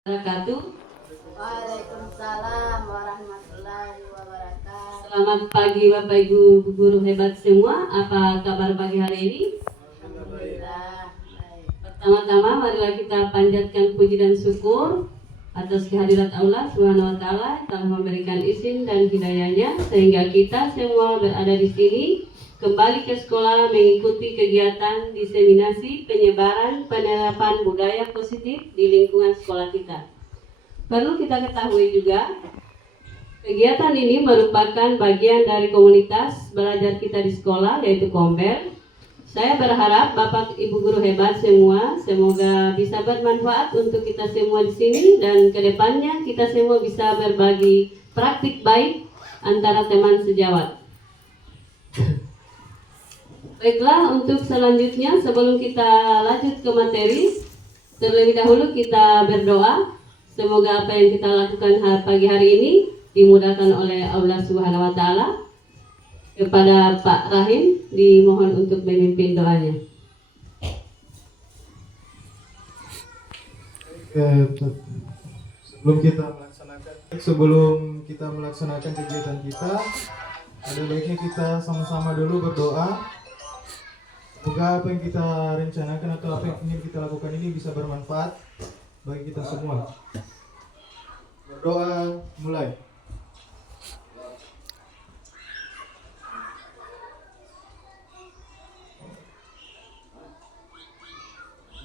Wabarakatuh. Waalaikumsalam warahmatullahi wabarakatuh. Selamat pagi Bapak Ibu guru hebat semua. Apa kabar pagi hari ini? Alhamdulillah. Baik. Pertama-tama marilah kita panjatkan puji dan syukur atas kehadirat Allah Subhanahu wa taala telah memberikan izin dan hidayahnya sehingga kita semua berada di sini kembali ke sekolah mengikuti kegiatan diseminasi penyebaran penerapan budaya positif di lingkungan sekolah kita. Perlu kita ketahui juga, kegiatan ini merupakan bagian dari komunitas belajar kita di sekolah, yaitu Kombel. Saya berharap Bapak Ibu guru hebat semua, semoga bisa bermanfaat untuk kita semua di sini dan kedepannya kita semua bisa berbagi praktik baik antara teman sejawat. Baiklah, untuk selanjutnya sebelum kita lanjut ke materi, terlebih dahulu kita berdoa. Semoga apa yang kita lakukan pagi hari ini dimudahkan oleh Allah Subhanahu wa taala. Kepada Pak Rahim dimohon untuk memimpin doanya. Sebelum kita melaksanakan kegiatan kita, ada baiknya kita sama-sama dulu berdoa. Semoga apa yang kita rencanakan atau apa yang ingin kita lakukan ini bisa bermanfaat bagi kita semua. Berdoa mulai.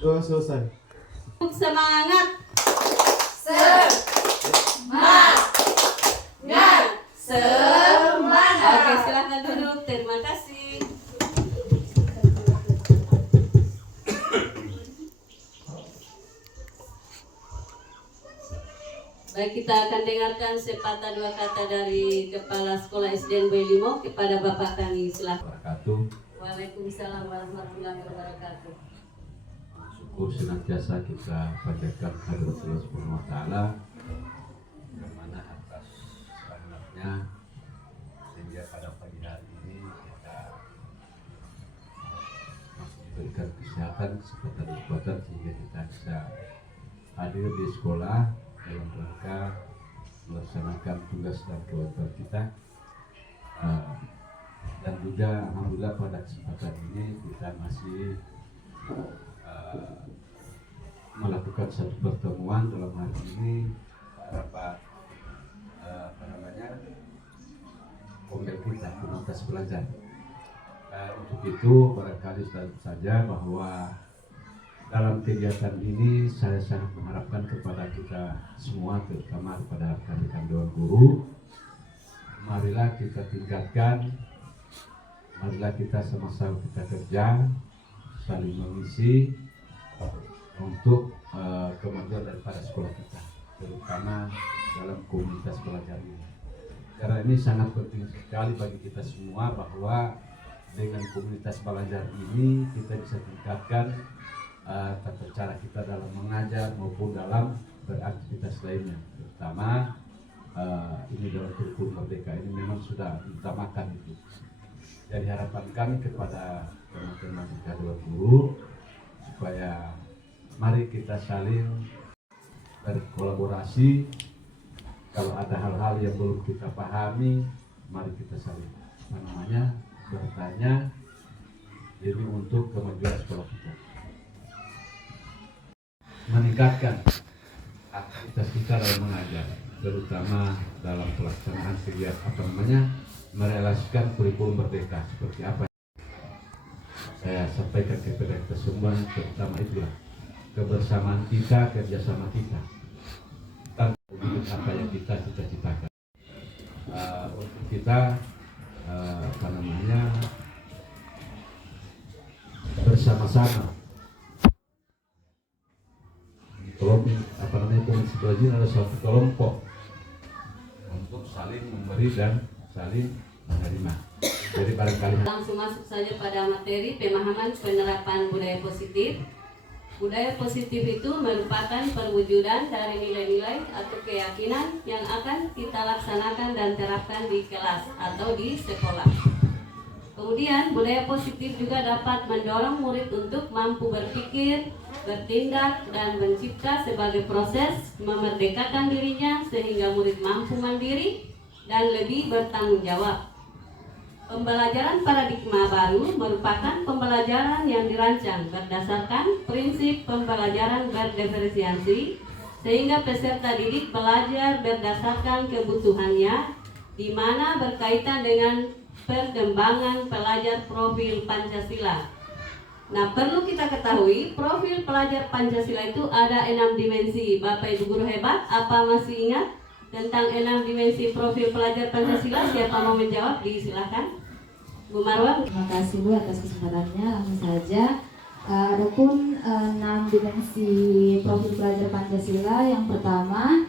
Doa selesai. Semangat. Semangat. Oke, silakan duduk. Terima kasih. Baik, kita akan dengarkan sepatah dua kata dari Kepala Sekolah SDN Boylimo kepada Bapak kami. Silakan. Waalaikumsalam warahmatullahi wabarakatuh. Syukur senantiasa kita panjatkan kehadirat Allah Subhanahu wa taala yang mana atas rahmatnya sehingga pada pagi hari ini kita masih diberikan kesehatan serta kekuatan sehingga kita bisa hadir di sekolah dalam rangka melaksanakan tugas dan kewajiban kita. Dan juga alhamdulillah pada kesempatan ini kita masih melakukan satu pertemuan dalam hari ini rapat Kombel kita komunitas belajar. Untuk itu barangkali saja bahwa dalam kegiatan ini saya sangat mengharapkan kepada kita semua, terutama kepada rekan-rekan Dewan Guru, marilah kita tingkatkan, marilah kita sama-sama kita kerja, saling mengisi untuk kemajuan daripada sekolah kita, terutama dalam komunitas belajar ini. Karena ini sangat penting sekali bagi kita semua bahwa dengan komunitas belajar ini kita bisa tingkatkan tata cara kita dalam mengajar maupun dalam beraktivitas lainnya, terutama ini dalam kurikulum merdeka ini memang sudah diutamakan itu. Jadi harapan kami kepada teman-teman Dewan Guru supaya mari kita saling berkolaborasi. Kalau ada hal-hal yang belum kita pahami, mari kita saling bertanya. Jadi untuk kemajuan sekolah kita, meningkatkan aktivitas kita dalam mengajar, terutama dalam pelaksanaan kegiatan merelasikan kurikulum merdeka seperti apa saya sampaikan kepada kita semua, terutama itulah kebersamaan kita, kerjasama kita tentang apa yang kita cita-citakan. Untuk kita bersama-sama komunitas belajar adalah suatu kelompok untuk saling memberi dan saling menerima. Jadi barangkali Langsung masuk saja pada materi pemahaman penerapan budaya positif. Budaya positif itu merupakan perwujudan dari nilai-nilai atau keyakinan yang akan kita laksanakan dan terapkan di kelas atau di sekolah. Kemudian budaya positif juga dapat mendorong murid untuk mampu berpikir, bertindak dan mencipta sebagai proses memerdekakan dirinya sehingga murid mampu mandiri dan lebih bertanggung jawab. Pembelajaran paradigma baru merupakan pembelajaran yang dirancang berdasarkan prinsip pembelajaran berdiferensiasi sehingga peserta didik belajar berdasarkan kebutuhannya, di mana berkaitan dengan perkembangan pelajar profil Pancasila. Nah, perlu kita ketahui profil pelajar Pancasila itu ada 6 dimensi. Bapak Ibu guru hebat, apa masih ingat tentang 6 dimensi profil pelajar Pancasila? Siapa mau menjawab? Disilahkan, Bu Marwan. Terima kasih Bu atas kesempatannya. Langsung saja. Adapun 6 dimensi profil pelajar Pancasila, yang pertama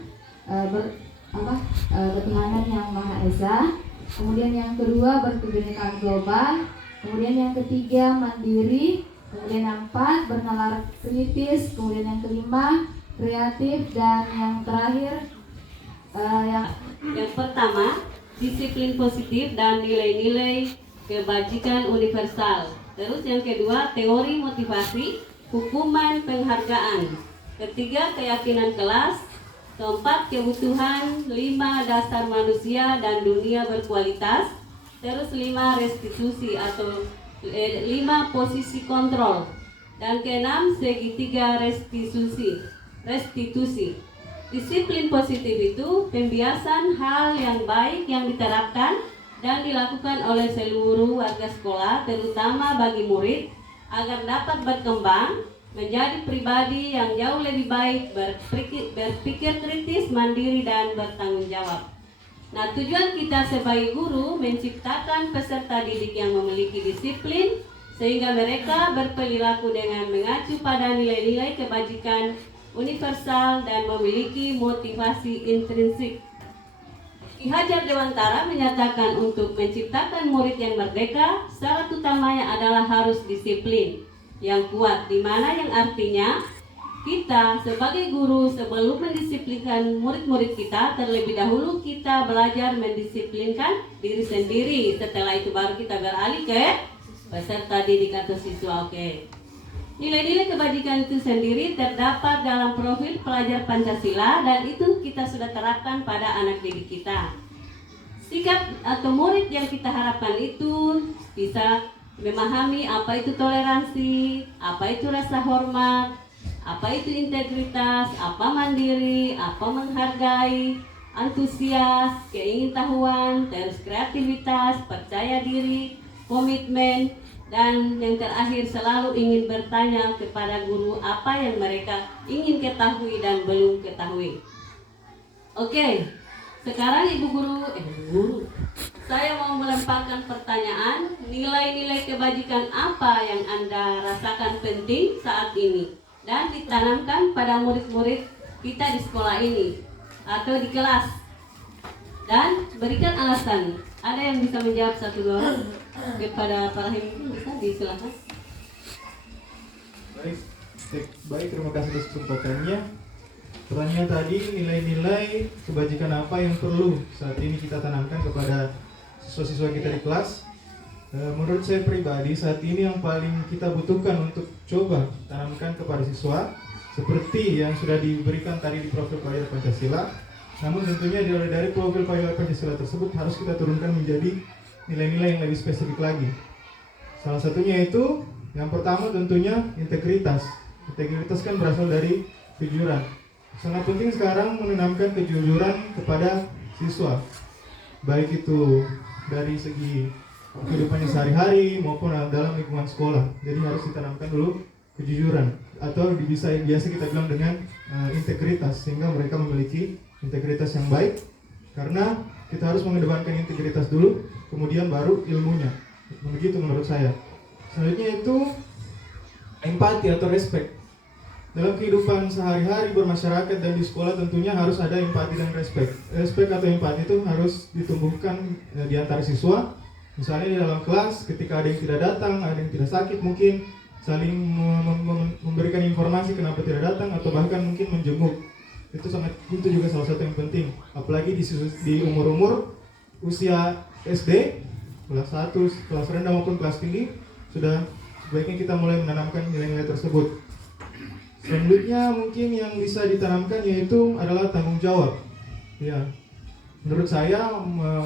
ketuhanan yang Maha Esa, kemudian yang kedua berkebinekaan global, kemudian yang ketiga mandiri, kemudian yang keempat bernalar kritis, kemudian yang kelima kreatif, dan yang terakhir yang pertama disiplin positif dan nilai-nilai kebajikan universal. Terus yang kedua teori motivasi, hukuman penghargaan. Ketiga keyakinan kelas. Keempat kebutuhan 5 dasar manusia dan dunia berkualitas. Terus 5 restitusi atau 5 posisi kontrol. Dan keenam segitiga restitusi. Disiplin positif itu pembiasan hal yang baik yang diterapkan dan dilakukan oleh seluruh warga sekolah, terutama bagi murid, agar dapat berkembang menjadi pribadi yang jauh lebih baik, berpikir kritis, mandiri, dan bertanggung jawab. Nah, tujuan kita sebagai guru menciptakan peserta didik yang memiliki disiplin, sehingga mereka berperilaku dengan mengacu pada nilai-nilai kebajikan universal dan memiliki motivasi intrinsik. Ki Hajar Dewantara menyatakan untuk menciptakan murid yang merdeka, syarat utamanya adalah harus disiplin yang kuat, di mana yang artinya kita sebagai guru sebelum mendisiplinkan murid-murid kita, terlebih dahulu kita belajar mendisiplinkan diri sendiri. Setelah itu baru kita beralih ke peserta didik atau siswa. Oke. Nilai-nilai kebajikan itu sendiri terdapat dalam profil pelajar Pancasila dan itu kita sudah terapkan pada anak didik kita. Sikap atau murid yang kita harapkan itu bisa memahami apa itu toleransi, apa itu rasa hormat, apa itu integritas, apa mandiri, apa menghargai, antusias, keingintahuan, terus kreativitas, percaya diri, komitmen, dan yang terakhir selalu ingin bertanya kepada guru apa yang mereka ingin ketahui dan belum ketahui. Oke, sekarang Ibu Guru, saya mau melemparkan pertanyaan, nilai-nilai kebajikan apa yang Anda rasakan penting saat ini dan ditanamkan pada murid-murid kita di sekolah ini atau di kelas, dan berikan alasan. Ada yang bisa menjawab satu dua orang kepada para himpunan, bisa disilakan. Baik, terima kasih atas kesempatannya. Pertanyaan tadi, nilai-nilai kebajikan apa yang perlu saat ini kita tanamkan kepada siswa-siswa kita di kelas. Menurut saya pribadi, saat ini yang paling kita butuhkan untuk coba tanamkan kepada siswa seperti yang sudah diberikan tadi di profil pelajar Pancasila. Namun tentunya dari profil pelajar Pancasila tersebut harus kita turunkan menjadi nilai-nilai yang lebih spesifik lagi. Salah satunya itu, yang pertama tentunya integritas. Integritas kan berasal dari kejujuran. Sangat penting sekarang menanamkan kejujuran kepada siswa, baik itu dari segi kehidupannya sehari-hari maupun dalam lingkungan sekolah. Jadi harus ditanamkan dulu kejujuran, atau biasa kita bilang dengan integritas, sehingga mereka memiliki integritas yang baik, karena kita harus mengedepankan integritas dulu, kemudian baru ilmunya. Begitu menurut saya. Selanjutnya itu empati atau respect. Dalam kehidupan sehari-hari bermasyarakat dan di sekolah tentunya harus ada empati dan respect. Respect atau empati itu harus ditumbuhkan di antara siswa. Misalnya di dalam kelas, ketika ada yang tidak datang, ada yang tidak sakit, mungkin saling memberikan informasi kenapa tidak datang, atau bahkan mungkin menjenguk. Itu juga salah satu yang penting, apalagi di umur-umur usia SD, kelas 1, kelas rendah maupun kelas tinggi, sudah sebaiknya kita mulai menanamkan nilai-nilai tersebut. Selanjutnya mungkin yang bisa ditanamkan yaitu adalah tanggung jawab. Ya, menurut saya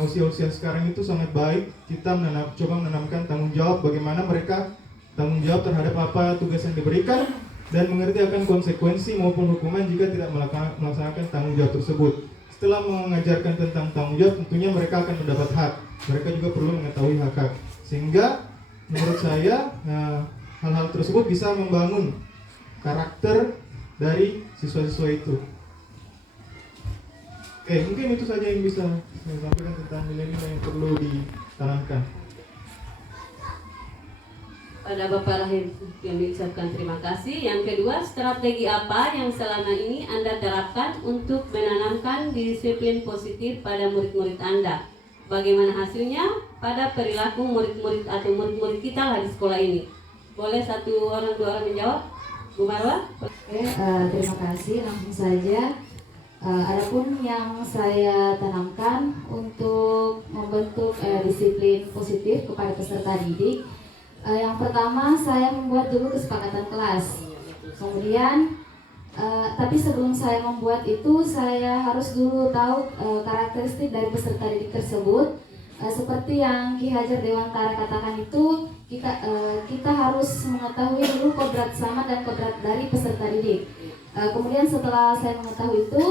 usia-usia sekarang itu sangat baik kita coba menanamkan tanggung jawab, bagaimana mereka tanggung jawab terhadap apa tugas yang diberikan dan mengerti akan konsekuensi maupun hukuman jika tidak melaksanakan tanggung jawab tersebut. Setelah mengajarkan tentang tanggung jawab, tentunya mereka akan mendapat hak. Mereka juga perlu mengetahui hak-hak. Sehingga menurut saya hal-hal tersebut bisa membangun karakter dari siswa-siswa itu. Oke, mungkin itu saja yang bisa saya sampaikan tentang nilai-nilai yang perlu ditanamkan. Pada Bapak Rahim yang mengucapkan terima kasih. Yang kedua, strategi apa yang selama ini Anda terapkan untuk menanamkan disiplin positif pada murid-murid Anda? Bagaimana hasilnya pada perilaku murid-murid atau murid-murid kita lah di sekolah ini? Boleh satu orang, dua orang menjawab? Bu Marwa? Oke, terima kasih. Langsung saja. Adapun yang saya tanamkan untuk membentuk disiplin positif kepada peserta didik, yang pertama saya membuat dulu kesepakatan kelas. Kemudian, tapi sebelum saya membuat itu, saya harus dulu tahu karakteristik dari peserta didik tersebut. Seperti yang Ki Hajar Dewantara katakan itu, kita harus mengetahui dulu kodrat sama dan kodrat dari peserta didik. Kemudian setelah saya mengetahui itu,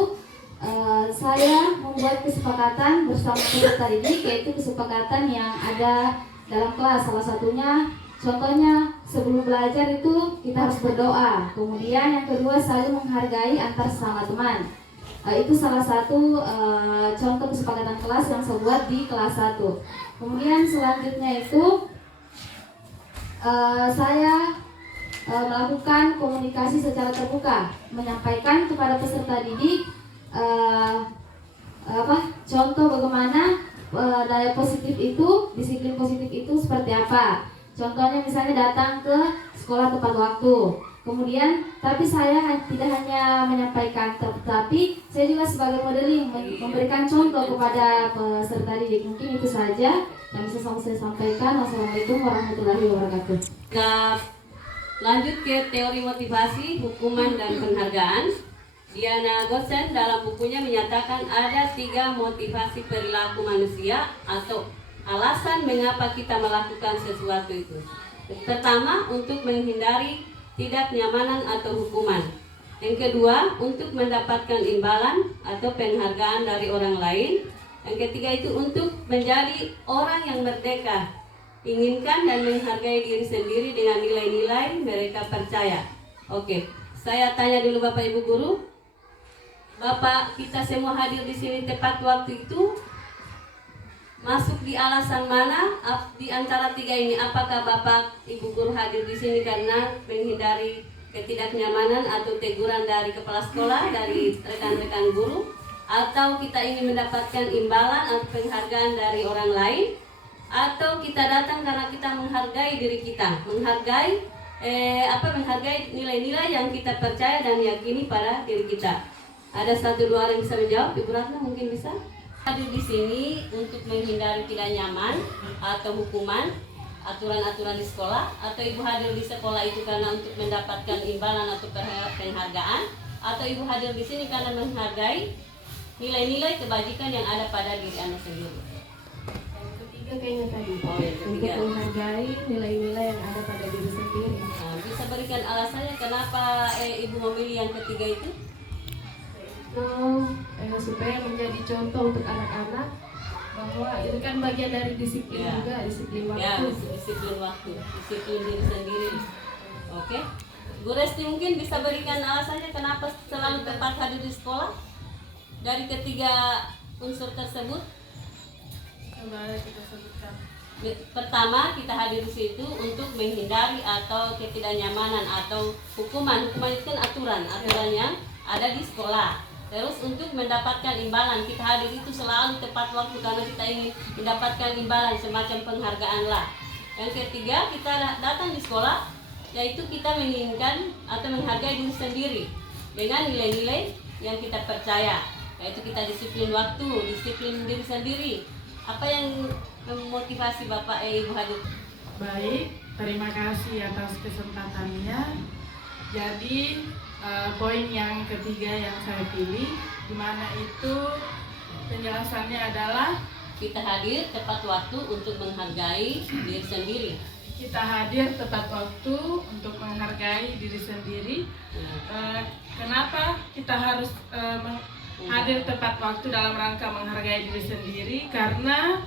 saya membuat kesepakatan bersama peserta didik, yaitu kesepakatan yang ada dalam kelas. Salah satunya, contohnya sebelum belajar itu kita harus berdoa. Kemudian yang kedua, saling menghargai antar sesama teman. Itu salah satu contoh kesepakatan kelas yang saya buat di kelas 1. Kemudian selanjutnya itu saya melakukan komunikasi secara terbuka, menyampaikan kepada peserta didik contoh bagaimana daya positif itu, disiplin positif itu seperti apa. Contohnya misalnya datang ke sekolah tepat waktu. Kemudian, tapi saya tidak hanya menyampaikan, tapi saya juga sebagai modeling memberikan contoh kepada peserta didik. Mungkin itu saja yang bisa saya sampaikan. Wassalamualaikum warahmatullahi wabarakatuh. Kita lanjut ke teori motivasi, hukuman, dan penghargaan. Diana Gosen dalam bukunya menyatakan ada 3 motivasi perilaku manusia atau alasan mengapa kita melakukan sesuatu itu. Pertama, untuk menghindari tidak nyamanan atau hukuman. Yang kedua, untuk mendapatkan imbalan atau penghargaan dari orang lain. Yang ketiga itu untuk menjadi orang yang merdeka, inginkan dan menghargai diri sendiri dengan nilai-nilai mereka percaya. Oke, saya tanya dulu Bapak Ibu Guru. Bapak, kita semua hadir di sini tepat waktu itu masuk di alasan mana di antara 3 ini? Apakah Bapak Ibu Guru hadir di sini karena menghindari ketidaknyamanan atau teguran dari kepala sekolah, dari rekan-rekan guru, atau kita ingin mendapatkan imbalan atau penghargaan dari orang lain, atau kita datang karena kita menghargai diri kita, menghargai nilai-nilai yang kita percaya dan yakini pada diri kita? Ada 1-2 orang yang bisa menjawab? Ibu Ratna mungkin bisa? Hadir di sini untuk menghindari tidak nyaman atau hukuman, aturan-aturan di sekolah, atau ibu hadir di sekolah itu karena untuk mendapatkan imbalan atau penghargaan, atau ibu hadir di sini karena menghargai nilai-nilai kebajikan yang ada pada diri Anda sendiri? Yang ketiga kayaknya tadi, yang untuk ketiga. menghargai nilai-nilai yang ada pada diri sendiri. Nah, bisa berikan alasannya kenapa ibu memilih yang ketiga itu? Itu supaya menjadi contoh untuk anak-anak bahwa itu kan bagian dari disiplin Ya. juga, disiplin waktu. Ya, disiplin waktu, disiplin diri sendiri. Oke, Bu Resti mungkin bisa berikan alasannya kenapa selalu tepat hadir di sekolah dari ketiga unsur tersebut? Coba kita sebutkan. Pertama, kita hadir di situ untuk menghindari atau ketidaknyamanan atau hukuman. Hukuman itu kan aturan yang ada di sekolah. Terus untuk mendapatkan imbalan, kita hadir itu selalu tepat waktu karena kita ingin mendapatkan imbalan, semacam penghargaan lah. Yang ketiga, kita datang di sekolah, yaitu kita menginginkan atau menghargai diri sendiri dengan nilai-nilai yang kita percaya, yaitu kita disiplin waktu, disiplin diri sendiri. Apa yang memotivasi Bapak Ibu hadir? Baik, terima kasih atas kesempatannya. Jadi poin yang ketiga yang saya pilih, di mana itu penjelasannya adalah Kita hadir tepat waktu untuk menghargai diri sendiri. kita hadir tepat waktu untuk menghargai diri sendiri. Kenapa kita harus hadir tepat waktu dalam rangka menghargai diri sendiri? Karena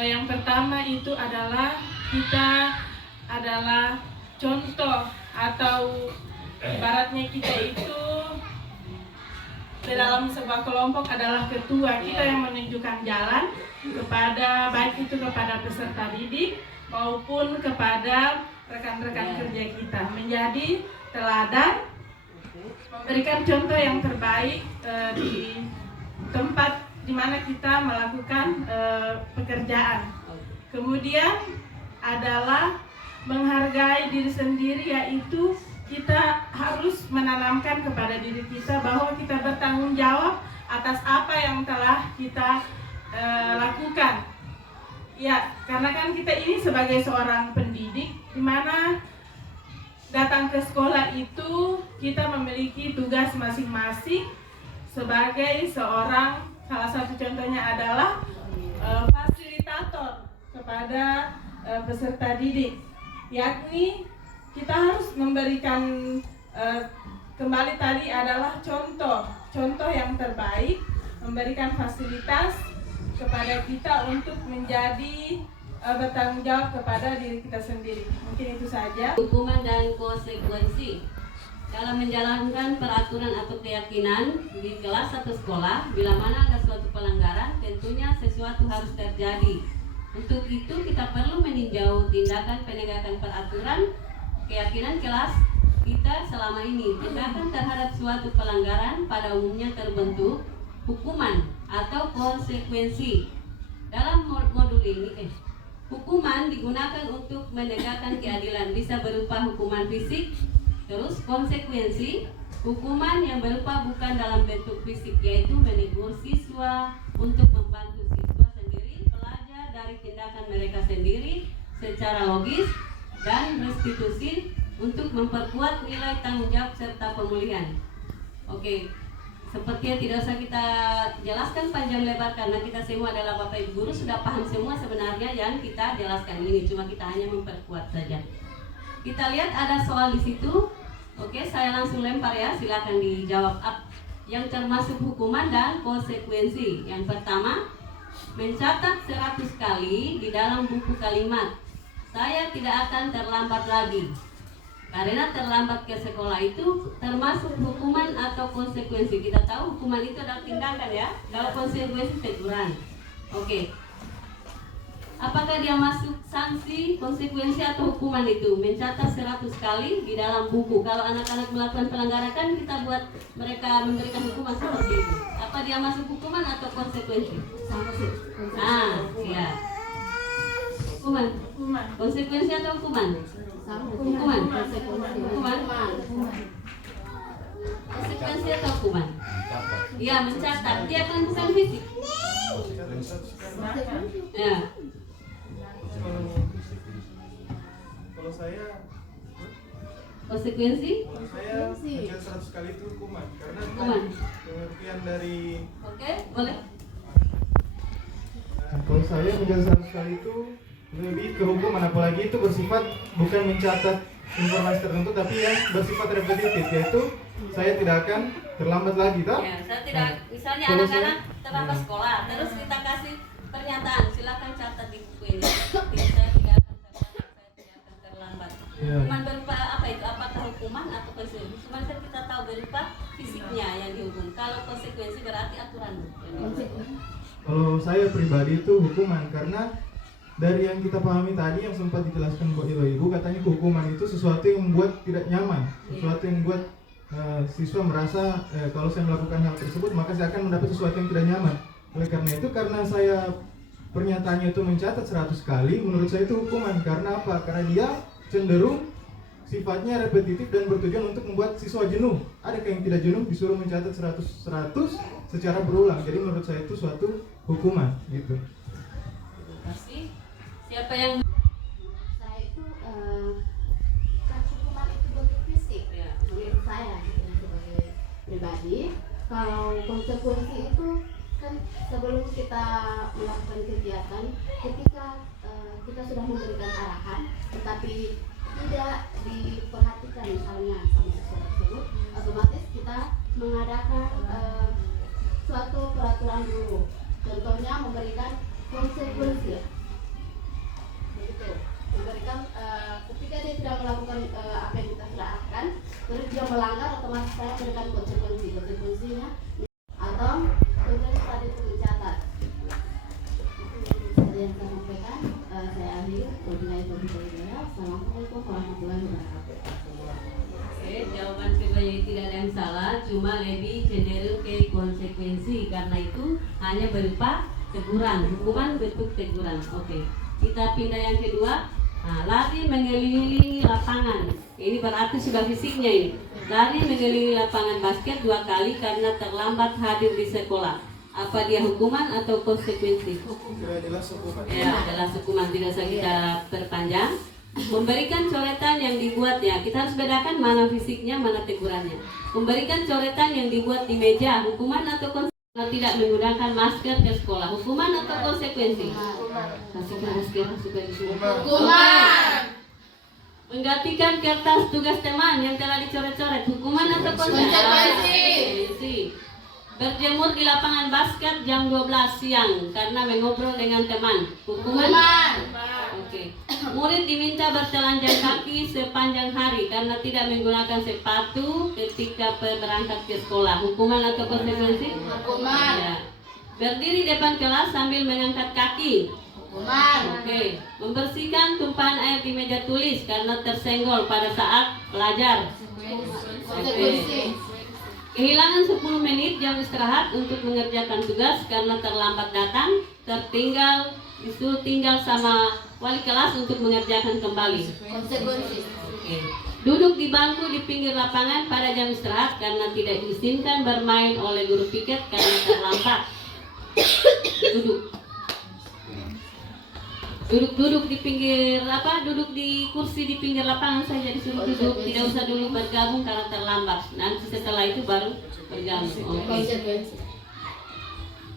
yang pertama itu adalah kita adalah contoh, atau ibaratnya kita itu di dalam sebuah kelompok adalah ketua. Kita yang menunjukkan jalan kepada, baik itu kepada peserta didik maupun kepada rekan-rekan kerja kita, menjadi teladan, memberikan contoh yang terbaik di tempat di mana kita melakukan pekerjaan. Kemudian adalah menghargai diri sendiri, yaitu kita harus menanamkan kepada diri kita bahwa kita bertanggung jawab atas apa yang telah kita lakukan. Ya, karena kan kita ini sebagai seorang pendidik, di mana datang ke sekolah itu kita memiliki tugas masing-masing sebagai seorang, salah satu contohnya adalah fasilitator kepada peserta didik, yakni kita harus memberikan kembali tadi adalah contoh yang terbaik, memberikan fasilitas kepada kita untuk menjadi bertanggung jawab kepada diri kita sendiri. Mungkin itu saja. Hukuman dan konsekuensi dalam menjalankan peraturan atau keyakinan di kelas atau sekolah, bila mana ada suatu pelanggaran, tentunya sesuatu harus terjadi. Untuk itu kita perlu meninjau tindakan penegakan peraturan keyakinan kelas kita selama ini. Tindakan terhadap suatu pelanggaran pada umumnya terbentuk hukuman atau konsekuensi. Dalam modul ini, hukuman digunakan untuk menegakkan keadilan, bisa berupa hukuman fisik. Terus konsekuensi, hukuman yang berupa bukan dalam bentuk fisik, yaitu menegur siswa untuk membantu siswa sendiri belajar dari tindakan mereka sendiri secara logis, dan restitusi untuk memperkuat nilai tanggung jawab serta pemulihan. Oke, sepertinya tidak usah kita jelaskan panjang lebar karena kita semua adalah Bapak Ibu guru sudah paham semua sebenarnya yang kita jelaskan ini, cuma kita hanya memperkuat saja. Kita lihat ada soal di situ. Oke, saya langsung lempar ya, silakan dijawab yang termasuk hukuman dan konsekuensi. Yang pertama, mencatat 100 kali di dalam buku kalimat saya tidak akan terlambat lagi. Karena terlambat ke sekolah itu termasuk hukuman atau konsekuensi. Kita tahu hukuman itu adalah tindakan ya. Kalau konsekuensi teguran. Oke. Apakah dia masuk sanksi, konsekuensi atau hukuman itu? Mencatat 100 kali di dalam buku. Kalau anak-anak melakukan pelanggaran kan kita buat mereka memberikan hukuman seperti itu. Apa dia masuk hukuman atau konsekuensi? Sanksi. Ya. Hukuman. Konsekuensi atau hukuman? Hukuman. Hukuman. Konsekuensi atau hukuman? Ya, mencatat. Dia kan bukan fisik. Ya. Kalau saya Konsekuensi? mencatat 100 kali itu hukuman, karena Hukuman. pengertian dari Oke, boleh. kalau saya mencatat 100 kali itu lebih ke hukuman, apalagi itu bersifat bukan mencatat informasi tertentu tapi yang bersifat repetitif, yaitu saya tidak akan terlambat lagi, toh? Ya, saya tidak. Misalnya kalau anak-anak saya- terlambat sekolah, terus kita kasih pernyataan, silakan catat di buku ini. Saya tidak akan terlambat, saya tidak akan terlambat. Ya. Hukuman berupa apa itu? Apakah hukuman atau konsekuensi? Hukuman kan kita tahu berupa fisiknya yang dihukum. Kalau konsekuensi berarti aturan yang dihukum. Kalau saya pribadi itu hukuman, karena dari yang kita pahami tadi yang sempat dijelaskan buat ibu, katanya hukuman itu sesuatu yang membuat tidak nyaman, sesuatu yang membuat siswa merasa kalau saya melakukan hal tersebut maka saya akan mendapat sesuatu yang tidak nyaman. Oleh karena itu, karena saya pernyataannya itu mencatat 100 kali, menurut saya itu hukuman. Karena apa? Karena dia cenderung sifatnya repetitif dan bertujuan untuk membuat siswa jenuh. Adakah yang tidak jenuh disuruh mencatat 100 secara berulang? Jadi menurut saya itu suatu hukuman gitu. Terima kasih. Siapa yang Saya itu kan hukuman itu bentuk fisik. ya, Menurut saya. pribadi. Kalau konsekuensi itu kan sebelum kita melakukan kegiatan, ketika kita sudah memberikan arahan tetapi tidak diperhatikan misalnya sama siswa tersebut, otomatis kita mengadakan suatu peraturan dulu, contohnya memberikan konsekuensi, begitu, memberikan ketika dia tidak melakukan apa yang kita sudah arahkan, terus dia melanggar, otomatis saya berikan konsekuensinya, atau kemudian tadi itu mencatat. Itu yang saya sampaikan. Saya akhiri. Assalamualaikum warahmatullahi wabarakatuh. Oke, jawaban keduanya tidak ada yang salah, cuma lebih cenderung ke konsekuensi karena itu hanya berupa teguran, hukuman bentuk teguran. Oke, kita pindah yang kedua. Nah, lari mengelilingi lapangan. Ini berarti sudah fisiknya ini. Lari mengelilingi lapangan basket 2 kali karena terlambat hadir di sekolah. Apa dia hukuman atau konsekuensi? Jelas hukuman. Ya, jelas hukuman, tidak usah kita perpanjang. Memberikan coretan yang dibuat, ya kita harus bedakan mana fisiknya, mana tegurannya. Memberikan coretan yang dibuat di meja, hukuman atau konsekuensi? Tidak menggunakan masker ke sekolah, hukuman atau konsekuensi? Kasihkan masker supaya Hukuman. Menggantikan kertas tugas teman yang telah dicoret-coret, hukuman atau konsekuensi? Berjemur di lapangan basket jam 12 siang karena mengobrol dengan teman, hukuman? Oke. Murid diminta bertelanjang kaki sepanjang hari karena tidak menggunakan sepatu ketika berangkat ke sekolah, hukuman atau konsekuensi? Hukuman. Ya. Berdiri depan kelas sambil mengangkat kaki, Hukuman. oke. Membersihkan tumpahan air di meja tulis karena tersenggol pada saat belajar, Konsekuensi. kehilangan 10 menit jam istirahat untuk mengerjakan tugas karena terlambat datang, disuruh tinggal sama wali kelas untuk mengerjakan kembali. Konsekuensi. Oke. Duduk di bangku di pinggir lapangan pada jam istirahat karena tidak diizinkan bermain oleh guru piket karena terlambat. Duduk di pinggir duduk di kursi di pinggir lapangan saja disuruh duduk, tidak usah dulu bergabung karena terlambat. Nanti setelah itu baru bergabung. Oke. Konsekuensi.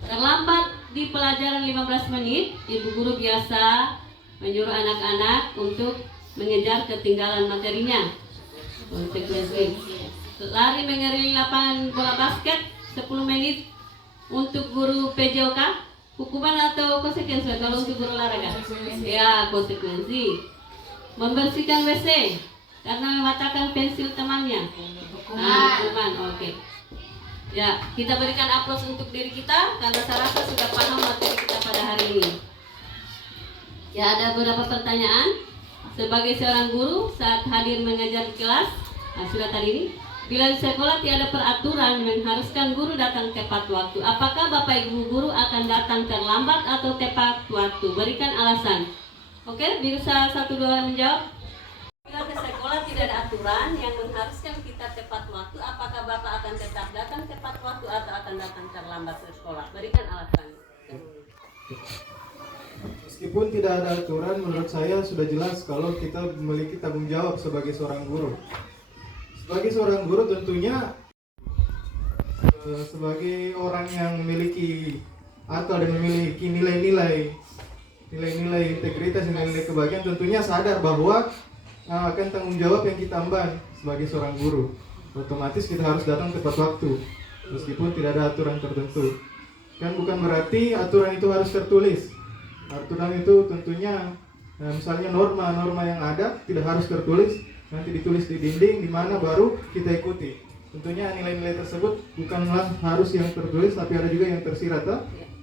Terlambat di pelajaran 15 menit, ibu guru biasa menyuruh anak-anak untuk mengejar ketinggalan materinya. Konsekuensi. Lari mengelilingi lapangan bola basket 10 menit untuk guru PJOK, hukuman atau konsekuensi kalau untuk guru olahraga? Ya, konsekuensi. Membersihkan WC karena mematahkan pensil temannya. Nah, hukuman. Oke. Ya, kita berikan aplaus untuk diri kita karena saya rasa sudah paham materi kita pada hari ini. Ya, ada beberapa pertanyaan. Sebagai seorang guru saat hadir mengajar di kelas, sudah tadi ini, bila di sekolah tiada peraturan mengharuskan guru datang tepat waktu, apakah Bapak Ibu guru akan datang terlambat atau tepat waktu? Berikan alasan. Oke, bisa 1-2 orang menjawab. Bila ke sekolah tidak ada aturan yang mengharuskan kita tepat waktu, apakah Bapak akan tetap datang tepat waktu atau akan datang terlambat ke sekolah? Berikan alasan. Meskipun tidak ada aturan, menurut saya sudah jelas kalau kita memiliki tanggung jawab sebagai seorang guru. Sebagai seorang guru tentunya sebagai orang yang memiliki akal dan memiliki nilai-nilai integritas, nilai kebahagiaan, tentunya sadar bahwa akan tanggung jawab yang kita emban sebagai seorang guru. Otomatis kita harus datang tepat waktu meskipun tidak ada aturan tertentu. Kan bukan berarti aturan itu harus tertulis. Aturan itu tentunya misalnya norma-norma yang ada tidak harus tertulis, nanti ditulis di dinding di mana baru kita ikuti. Tentunya nilai-nilai tersebut bukanlah harus yang tertulis, tapi ada juga yang tersirat.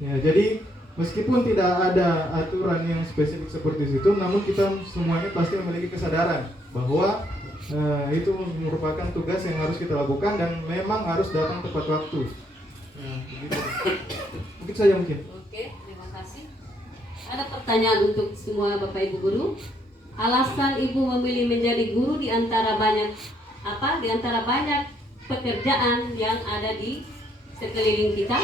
Ya, jadi meskipun tidak ada aturan yang spesifik seperti itu, namun kita semuanya pasti memiliki kesadaran bahwa itu merupakan tugas yang harus kita lakukan dan memang harus datang tepat waktu. Begitu. Mungkin saja mungkin. Oke, terima kasih. Ada pertanyaan untuk semua Bapak Ibu guru. Alasan Ibu memilih menjadi guru di antara banyak pekerjaan yang ada di sekeliling kita.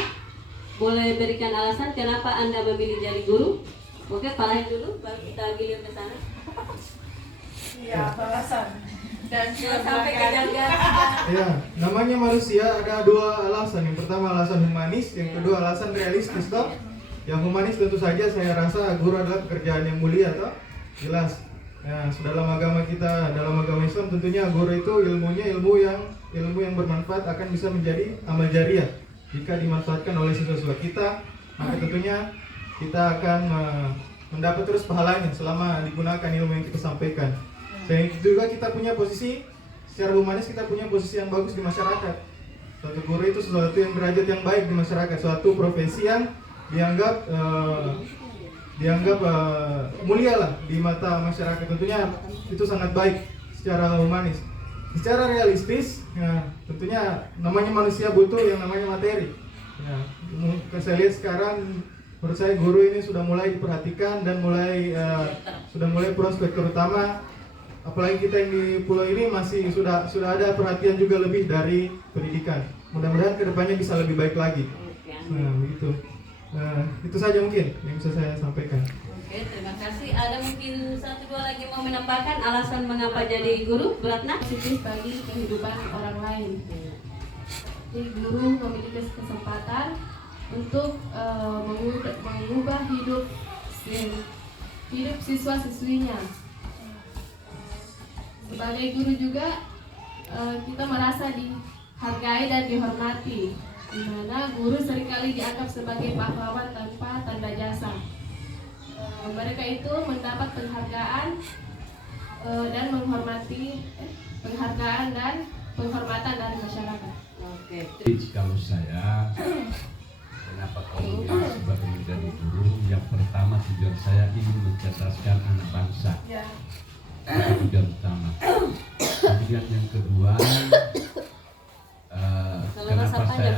Boleh berikan alasan kenapa Anda memilih jadi guru? Oke, palahin dulu baru kita gilir ke sana. Iya, alasan. Dan sampai ke jagat. Ya, namanya manusia ada dua alasan. Yang pertama alasan humanis, yang kedua alasan realistis toh. Yang humanis tentu saja saya rasa guru adalah pekerjaan yang mulia toh. Jelas. Ya, dalam agama kita, dalam agama Islam tentunya guru itu ilmunya ilmu yang bermanfaat akan bisa menjadi amal jariah. Jika dimanfaatkan oleh siswa-siswa kita, maka tentunya kita akan mendapat terus pahalanya selama digunakan ilmu yang kita sampaikan. Dan juga kita punya posisi secara humanis, kita punya posisi yang bagus di masyarakat. Suatu guru itu sesuatu yang derajat yang baik di masyarakat, suatu profesi yang dianggap mulia lah di mata masyarakat. Tentunya itu sangat baik secara humanis. Secara realistis, ya, tentunya namanya manusia butuh yang namanya materi. Ya, saya lihat sekarang menurut saya guru ini sudah mulai diperhatikan dan sudah mulai prospek, terutama apalagi kita yang di pulau ini masih sudah ada perhatian juga lebih dari pendidikan. Mudah-mudahan kedepannya bisa lebih baik lagi. Nah, begitu. Itu saja mungkin yang bisa saya sampaikan. Oke, terima kasih. Ada mungkin 1-2 lagi mau menambahkan alasan mengapa jadi guru, Bu Ratna? Positif bagi kehidupan orang lain. Jadi guru memiliki kesempatan untuk mengubah hidup siswa-siswinya. Sebagai guru juga kita merasa dihargai dan dihormati, di mana guru seringkali dianggap sebagai pahlawan tanpa tanda jasa. Mereka itu mendapat penghargaan dan penghormatan dari masyarakat. Oke. Kalau saya, kenapa kemudian sebagai menjadi guru? Yang pertama tujuan saya ingin mencerdaskan anak bangsa. Itu tujuan utama. Kemudian yang kedua, kenapa saya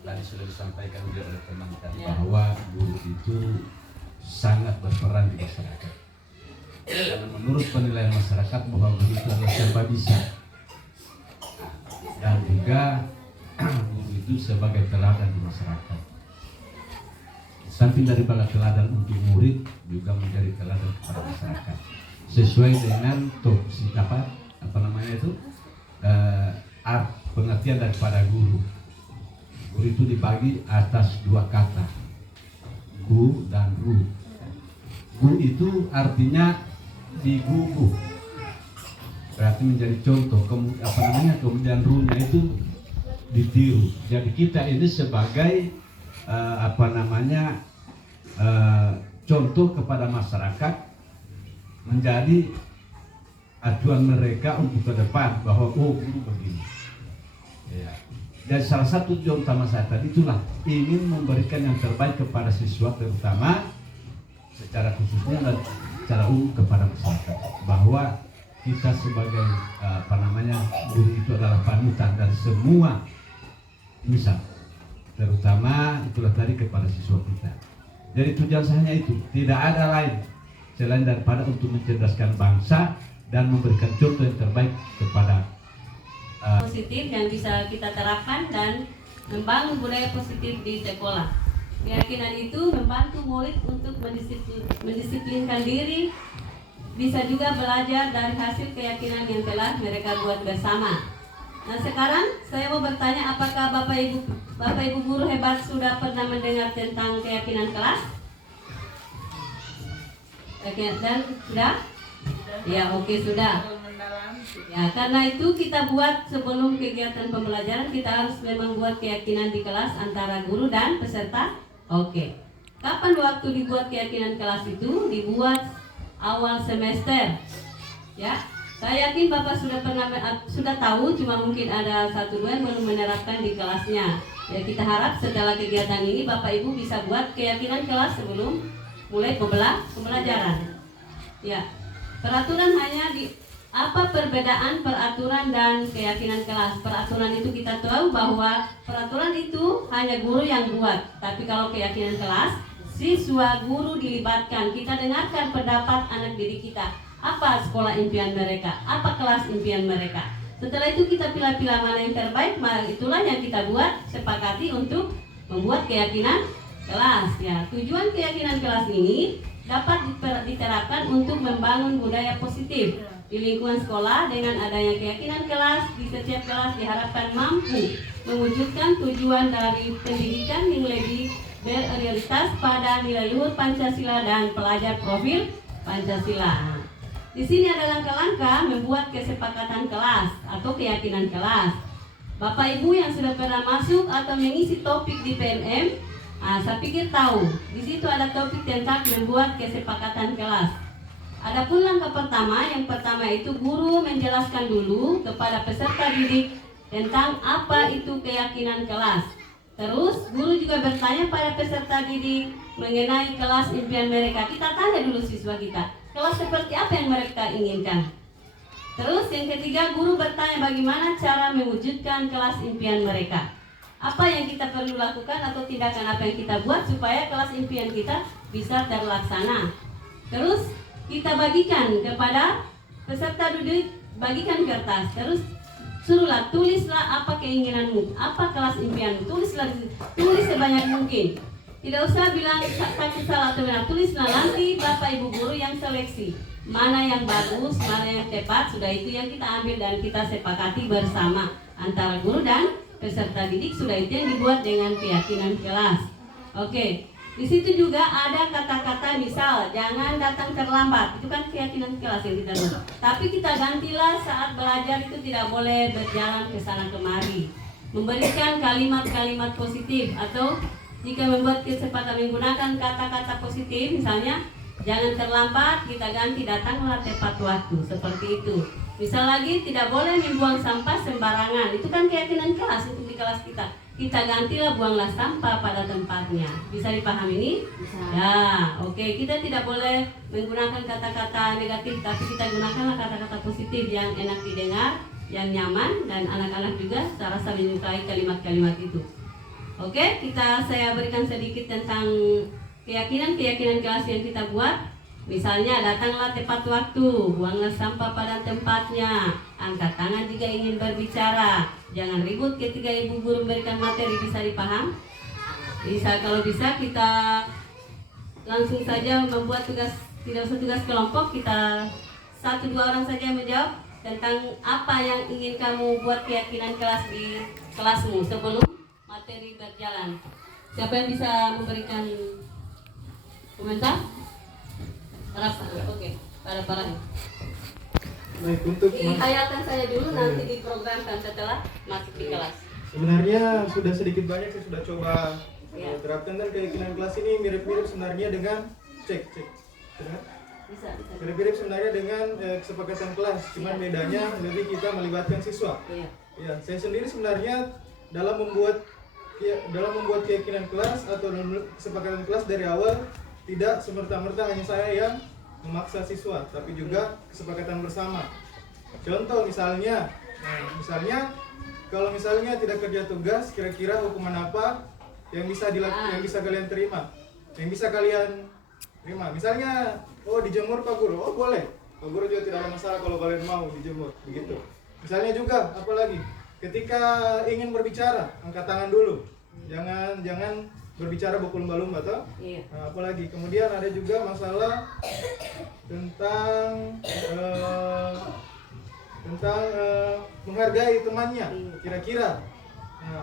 tadi sudah disampaikan juga oleh teman tadi bahwa guru itu sangat berperan di masyarakat. Karena menurut penilaian masyarakat bahwa guru itu adalah serba bisa. Dan juga guru itu sebagai teladan di masyarakat. Samping daripada teladan untuk murid, juga menjadi teladan kepada masyarakat. Sesuai dengan pengertian daripada guru. Guru itu dibagi atas 2 kata, gu dan ru. Gu itu artinya digugu, berarti menjadi contoh. Kemudian ru-nya itu ditiru. Jadi kita ini sebagai contoh kepada masyarakat, menjadi acuan mereka untuk ke depan bahwa guru begini. Ya. Dan salah satu tujuan utama saya tadi itulah ingin memberikan yang terbaik kepada siswa, terutama secara khususnya dan secara umum kepada masyarakat, bahwa kita sebagai guru itu adalah panutan dari semua misal, terutama itulah tadi kepada siswa kita. Jadi tujuan saya itu tidak ada lain selain daripada untuk mencerdaskan bangsa dan memberikan contoh yang terbaik kepada positif yang bisa kita terapkan dan membangun budaya positif di sekolah. Keyakinan itu membantu murid untuk mendisiplinkan diri, bisa juga belajar dari hasil keyakinan yang telah mereka buat bersama. Nah, sekarang saya mau bertanya, apakah Bapak Ibu guru hebat sudah pernah mendengar tentang keyakinan kelas? Dan sudah? Ya, oke, sudah. Ya, karena itu kita buat sebelum kegiatan pembelajaran, kita harus memang buat keyakinan di kelas antara guru dan peserta. Oke. Kapan waktu dibuat keyakinan kelas itu? Dibuat awal semester. Ya. Saya yakin Bapak sudah tahu, cuma mungkin ada 1-2 yang belum menerapkan di kelasnya. Ya, kita harap setelah kegiatan ini Bapak Ibu bisa buat keyakinan kelas sebelum mulai pembelajaran. Ya. Peraturan hanya apa perbedaan peraturan dan keyakinan kelas? Peraturan itu kita tahu bahwa peraturan itu hanya guru yang buat. Tapi kalau keyakinan kelas, siswa guru dilibatkan. Kita dengarkan pendapat anak didik kita. Apa sekolah impian mereka? Apa kelas impian mereka? Setelah itu kita pilih-pilih mana yang terbaik, itulah yang kita buat, sepakati untuk membuat keyakinan kelas. Ya, tujuan keyakinan kelas ini dapat diterapkan untuk membangun budaya positif di lingkungan sekolah. Dengan adanya keyakinan kelas di setiap kelas diharapkan mampu mewujudkan tujuan dari pendidikan yang lebih berorientasi pada nilai luhur Pancasila dan pelajar profil Pancasila. Di sini ada langkah-langkah membuat kesepakatan kelas atau keyakinan kelas. Bapak Ibu yang sudah pernah masuk atau mengisi topik di PMM, saya pikir tahu. Di situ ada topik tentang membuat kesepakatan kelas. Adapun langkah pertama, yang pertama itu guru menjelaskan dulu kepada peserta didik tentang apa itu keyakinan kelas. Terus guru juga bertanya pada peserta didik mengenai kelas impian mereka. Kita tanya dulu siswa kita, kelas seperti apa yang mereka inginkan. Terus yang ketiga, guru bertanya bagaimana cara mewujudkan kelas impian mereka. Apa yang kita perlu lakukan atau tindakan apa yang kita buat supaya kelas impian kita bisa terlaksana. Terus kita bagikan kepada peserta didik, bagikan kertas. Terus suruhlah, tulislah apa keinginanmu, apa kelas impianmu. Tulis sebanyak mungkin. Tidak usah bilang satu salah atau benar. Tulislah, nanti Bapak Ibu guru yang seleksi mana yang bagus, mana yang tepat. Sudah itu yang kita ambil dan kita sepakati bersama antara guru dan peserta didik. Sudah itu yang dibuat dengan keyakinan kelas. Oke, di situ juga ada kata-kata, misal jangan datang terlambat. Itu kan keyakinan kelas yang kita buat. Tapi kita gantilah saat belajar itu tidak boleh berjalan ke sana kemari. Memberikan kalimat-kalimat positif, atau jika membuat kesempatan menggunakan kata-kata positif, misalnya jangan terlambat, kita ganti datanglah tepat waktu, seperti itu. Misal lagi, tidak boleh membuang sampah sembarangan. Itu kan keyakinan kelas untuk di kelas kita. Kita gantilah, buanglah sampah pada tempatnya. Bisa dipahami ini? Bisa. Ya, oke. Kita tidak boleh menggunakan kata-kata negatif, tapi kita gunakanlah kata-kata positif yang enak didengar, yang nyaman, dan anak-anak juga serasa menyukai kalimat-kalimat itu. Oke, saya berikan sedikit tentang keyakinan kelas yang kita buat. Misalnya, datanglah tepat waktu, buanglah sampah pada tempatnya, angkat tangan jika ingin berbicara, jangan ribut ketika ibu guru memberikan materi. Bisa dipaham? Kalau bisa kita langsung saja membuat tugas, tidak usah tugas kelompok, kita 1-2 orang saja menjawab tentang apa yang ingin kamu buat keyakinan kelas di kelasmu sebelum materi berjalan. Siapa yang bisa memberikan komentar? Oke, para. Baik, untuk Dihayalkan saya dulu, nanti diprogramkan setelah masuk di kelas. sebenarnya sudah sedikit banyak saya sudah coba Ya. terapkan, dan keyakinan kelas ini mirip-mirip sebenarnya dengan Bisa. mirip-mirip sebenarnya dengan kesepakatan kelas, cuman bedanya lebih kita melibatkan siswa. Iya. Ya, saya sendiri sebenarnya dalam membuat keyakinan kelas atau kesepakatan kelas dari awal, tidak semerta-merta hanya saya yang memaksa siswa, tapi juga kesepakatan bersama. Contoh misalnya, kalau misalnya tidak kerja tugas, kira-kira hukuman apa yang bisa kalian terima? Yang bisa kalian terima. Misalnya, dijemur Pak Guru, boleh. Pak Guru juga tidak ada masalah kalau kalian mau dijemur, begitu. Misalnya juga, apalagi ketika ingin berbicara, angkat tangan dulu. Jangan berbicara berlumba-lumba, toh? Iya. Nah, apalagi kemudian ada juga masalah tentang menghargai temannya. Kira-kira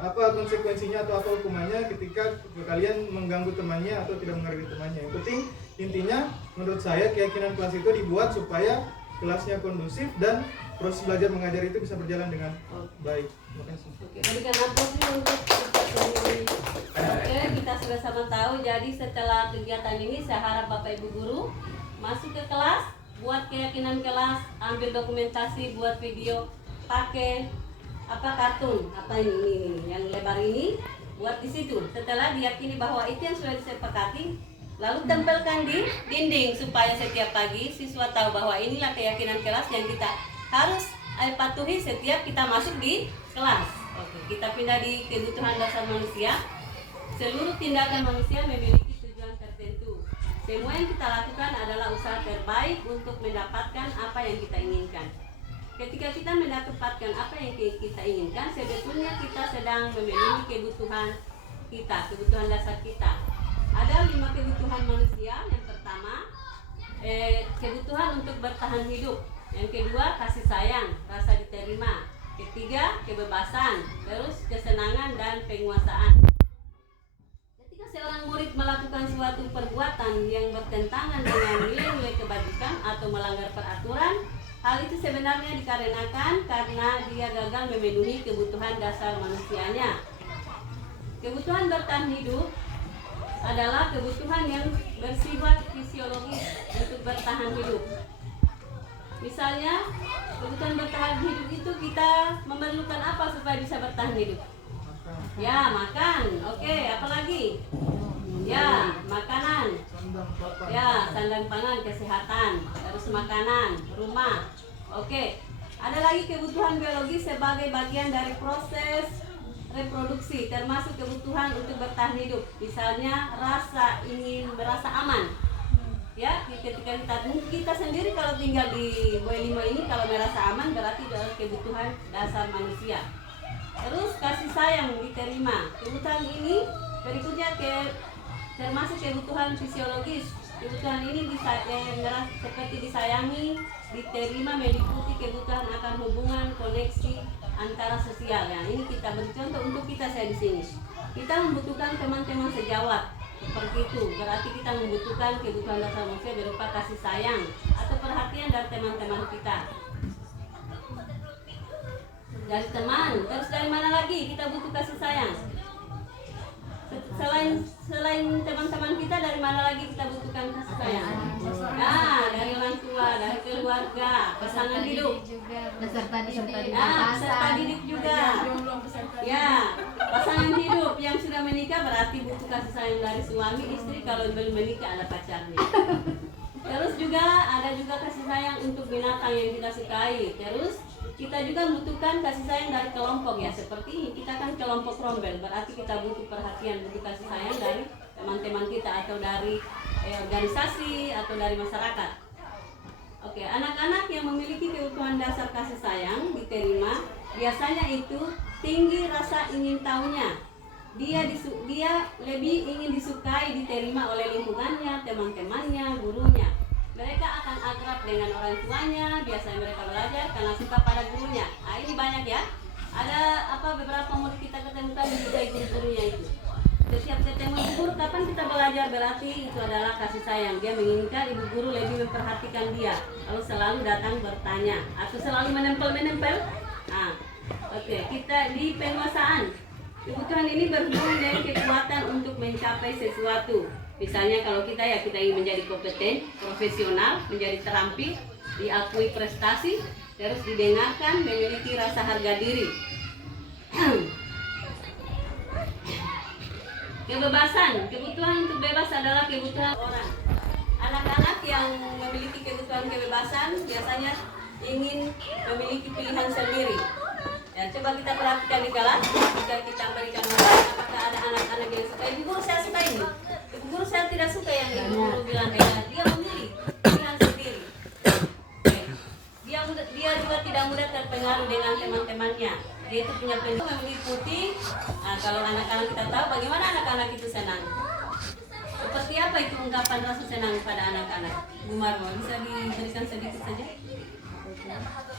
apa konsekuensinya atau apa hukumannya ketika kalian mengganggu temannya atau tidak menghargai temannya. Yang penting, intinya menurut saya keyakinan kelas itu dibuat supaya kelasnya kondusif dan proses belajar mengajar itu bisa berjalan dengan baik. Terima kasih. Oke, berikan aplaus dulu untuk Oke, kita sudah sama tahu. Jadi setelah kegiatan ini, saya harap Bapak Ibu guru masuk ke kelas, buat keyakinan kelas, ambil dokumentasi, buat video, pakai kartun, ini yang lebar ini, buat di situ. Setelah diyakini bahwa itu yang sudah disepakati, lalu tempelkan di dinding supaya setiap pagi siswa tahu bahwa inilah keyakinan kelas yang kita harus patuhi setiap kita masuk di kelas. Oke, kita pindah di kebutuhan dasar manusia. Seluruh tindakan manusia memiliki tujuan tertentu. Semua yang kita lakukan adalah usaha terbaik untuk mendapatkan apa yang kita inginkan. Ketika kita mendapatkan apa yang kita inginkan, sebetulnya kita sedang memenuhi kebutuhan kita, kebutuhan dasar kita. Ada 5 kebutuhan manusia. Yang pertama, kebutuhan untuk bertahan hidup. Yang kedua, kasih sayang, rasa diterima. Ketiga, kebebasan. Terus kesenangan dan penguasaan. Ketika seorang murid melakukan suatu perbuatan yang bertentangan dengan nilai-nilai kebajikan atau melanggar peraturan, hal itu sebenarnya dikarenakan karena dia gagal memenuhi kebutuhan dasar manusianya. Kebutuhan bertahan hidup adalah kebutuhan yang bersifat fisiologis untuk bertahan hidup. Misalnya, kebutuhan bertahan hidup itu kita memerlukan apa supaya bisa bertahan hidup? Ya, makan. Oke, apalagi? Ya, makanan. Ya, sandang pangan, kesehatan. Terus makanan, rumah. Oke. Ada lagi kebutuhan biologis sebagai bagian dari proses reproduksi, termasuk kebutuhan untuk bertahan hidup. Misalnya, merasa aman. Ya, ketika kita sendiri kalau tinggal di Boelimo ini, kalau merasa aman berarti adalah kebutuhan dasar manusia. Terus kasih sayang diterima. Kebutuhan ini berikutnya termasuk kebutuhan fisiologis. Kebutuhan ini seperti disayangi, diterima, meliputi kebutuhan akan hubungan, koneksi antara sosial. Nah, ini kita beri contoh untuk kita saya di sini. Kita membutuhkan teman-teman sejawat. Seperti itu, berarti kita membutuhkan kebutuhan dasar manusia berupa kasih sayang atau perhatian dari teman-teman kita. Dari teman, terus dari mana lagi kita butuh kasih sayang? Selain teman-teman kita, dari mana lagi kita butuhkan kasih sayang? Nah, dari orang tua, dari keluarga, pasangan hidup, Peserta didik. peserta didik juga. Ya, pasangan hidup yang sudah menikah berarti butuh kasih sayang dari suami, istri. Kalau belum menikah ada pacarnya. Terus juga ada kasih sayang untuk binatang yang kita sukai. Terus kita juga membutuhkan kasih sayang dari kelompok, ya seperti ini. Kita kan kelompok rombel, berarti kita butuh perhatian, butuh kasih sayang dari teman-teman kita atau dari organisasi atau dari masyarakat. Oke, anak-anak yang memiliki kebutuhan dasar kasih sayang diterima biasanya itu tinggi rasa ingin tahunya. Dia lebih ingin disukai, diterima oleh lingkungannya, teman-temannya, gurunya. Mereka akan akrab dengan orang tuanya, biasanya mereka belajar karena suka pada gurunya. Nah, ini banyak ya. Ada beberapa murid kita ketemukan disukai guru-gurunya itu. Setiap ketemu ibu guru, kapan kita belajar, berarti itu adalah kasih sayang. Dia menginginkan ibu guru lebih memperhatikan dia, lalu selalu datang bertanya atau selalu menempel. Nah, oke, kita di penguasaan. Kebutuhan ini berhubungan dengan kekuatan untuk mencapai sesuatu. Misalnya kalau kita ingin menjadi kompeten, profesional, menjadi terampil, diakui prestasi, terus didengarkan, memiliki rasa harga diri. Kebebasan, kebutuhan untuk bebas adalah kebutuhan orang. Anak-anak yang memiliki kebutuhan kebebasan biasanya ingin memiliki pilihan sendiri. Ya, coba kita perhatikan di kelas, jika kita berikan makan, apakah ada anak-anak yang suka, ibu guru saya suka ini, ibu guru saya tidak suka yang ibu guru bilang, dia memilih pilihan sendiri. Dia juga tidak mudah terpengaruh dengan teman-temannya. Dia itu punya prinsip meliputi. Nah, kalau anak-anak kita tahu bagaimana anak-anak itu senang. Seperti apa itu ungkapan rasa senang pada anak-anak? Bu Marwa, bisa diberikan sedikit saja?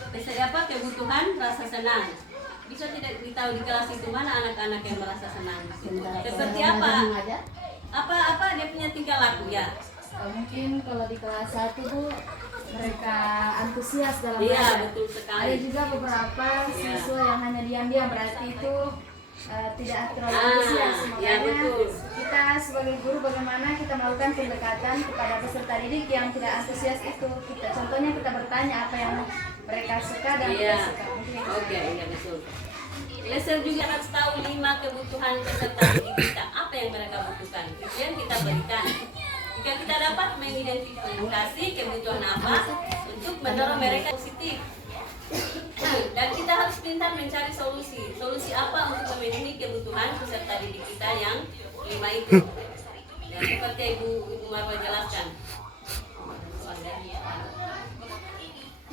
Seperti apa kebutuhan rasa senang? Bisa tidak ditahu di kelas itu mana anak-anak yang merasa senang? Seperti apa? Apa dia punya tingkah laku ya? Mungkin kalau di kelas 1 Bu, mereka antusias dalam Iya, belajar. betul sekali. Ada juga beberapa siswa yang hanya diam-diam, berarti itu tidak terlalu antusias. Ya, Makanya betul. kita sebagai guru bagaimana kita melakukan pendekatan kepada peserta didik yang tidak antusias itu. Contohnya kita bertanya apa yang mereka suka dan tidak suka. Mungkin itu. Oke, iya betul. Lesser juga harus tahu 5 kebutuhan peserta didik kita, apa yang mereka butuhkan, itu yang kita berikan. Jika kita dapat mengidentifikasi kebutuhan apa untuk mendorong mereka positif, dan kita harus pintar mencari solusi. Solusi apa untuk memenuhi kebutuhan peserta didik kita yang 5 itu. Dan seperti Ibu Marwa jelaskan.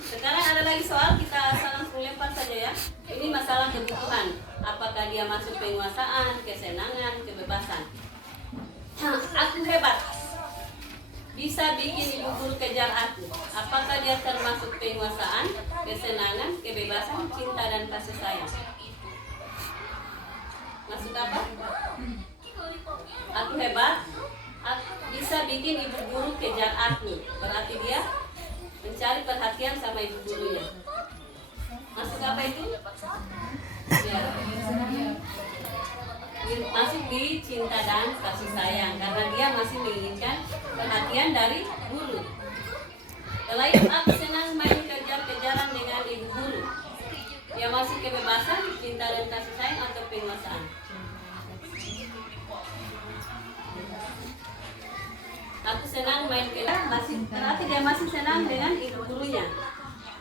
Sekarang ada lagi soal, kita langsung lempar saja ya. Ini masalah kebutuhan. Apakah dia masuk penguasaan, kesenangan, kebebasan. Aku hebat, bisa bikin ibu guru kejar aku. Apakah dia termasuk penguasaan, kesenangan, kebebasan, cinta dan kasih sayang? Masuk apa? Aku hebat, bisa bikin ibu guru kejar aku. Berarti dia mencari perhatian sama ibu gurunya. Masuk apa itu? Ya. Masuk di cinta dan kasih sayang, karena dia masih menginginkan perhatian dari guru. Selain aku senang main kejar-kejaran dengan ibu guru, dia masih kebebasan, cinta dan kasih sayang atau penguasaan? Aku senang main kejar, berarti dia masih senang dengan ibu gurunya.